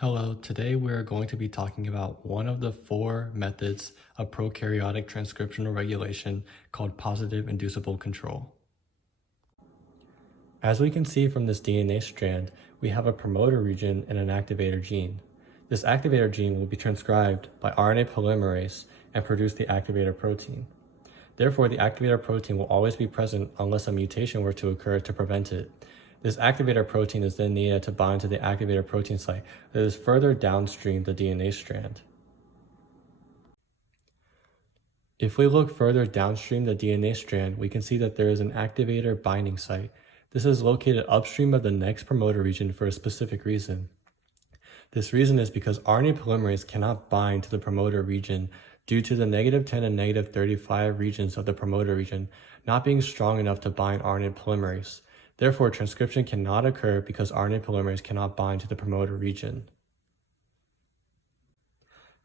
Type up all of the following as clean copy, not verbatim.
Hello, today we're going to be talking about one of the four methods of prokaryotic transcriptional regulation called positive inducible control. As we can see from this DNA strand, we have a promoter region and an activator gene. This activator gene will be transcribed by RNA polymerase and produce the activator protein. Therefore, the activator protein will always be present unless a mutation were to occur to prevent it. This activator protein is then needed to bind to the activator protein site that is further downstream the DNA strand. If we look further downstream the DNA strand, we can see that there is an activator binding site. This is located upstream of the next promoter region for a specific reason. This reason is because RNA polymerase cannot bind to the promoter region due to the -10 and -35 regions of the promoter region not being strong enough to bind RNA polymerase. Therefore, transcription cannot occur because RNA polymerase cannot bind to the promoter region.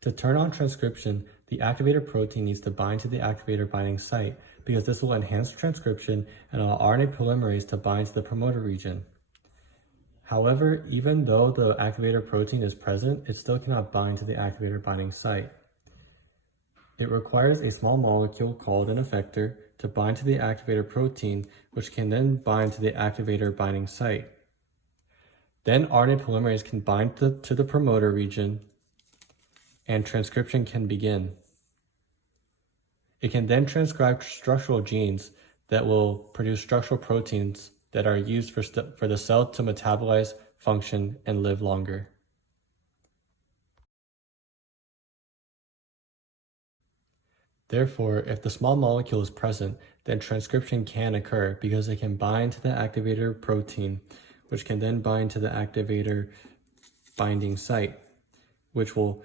To turn on transcription, the activator protein needs to bind to the activator binding site because this will enhance transcription and allow RNA polymerase to bind to the promoter region. However, even though the activator protein is present, it still cannot bind to the activator binding site. It requires a small molecule called an effector to bind to the activator protein, which can then bind to the activator binding site. Then RNA polymerase can bind to the promoter region and transcription can begin. It can then transcribe structural genes that will produce structural proteins that are used for the cell to metabolize, function, and live longer. Therefore, if the small molecule is present, then transcription can occur because it can bind to the activator protein, which can then bind to the activator binding site, which will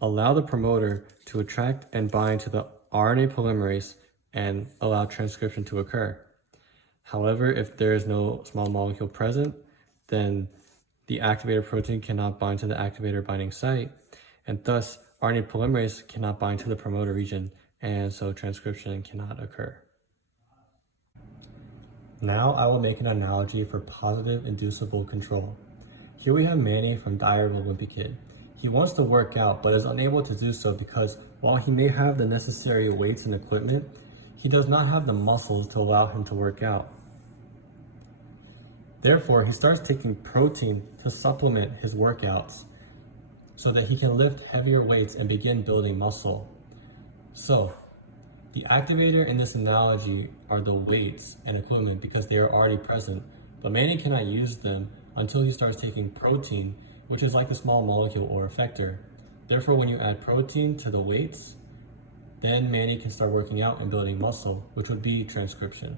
allow the promoter to attract and bind to the RNA polymerase and allow transcription to occur. However, if there is no small molecule present, then the activator protein cannot bind to the activator binding site, and thus RNA polymerase cannot bind to the promoter region, and so transcription cannot occur. Now I will make an analogy for positive inducible control. Here we have Manny from Diary of a Wimpy Kid. He wants to work out but is unable to do so because while he may have the necessary weights and equipment, he does not have the muscles to allow him to work out. Therefore, he starts taking protein to supplement his workouts so that he can lift heavier weights and begin building muscle. So, the activator in this analogy are the weights and equipment because they are already present, but Manny cannot use them until he starts taking protein, which is like the small molecule or effector. Therefore, when you add protein to the weights, then Manny can start working out and building muscle, which would be transcription.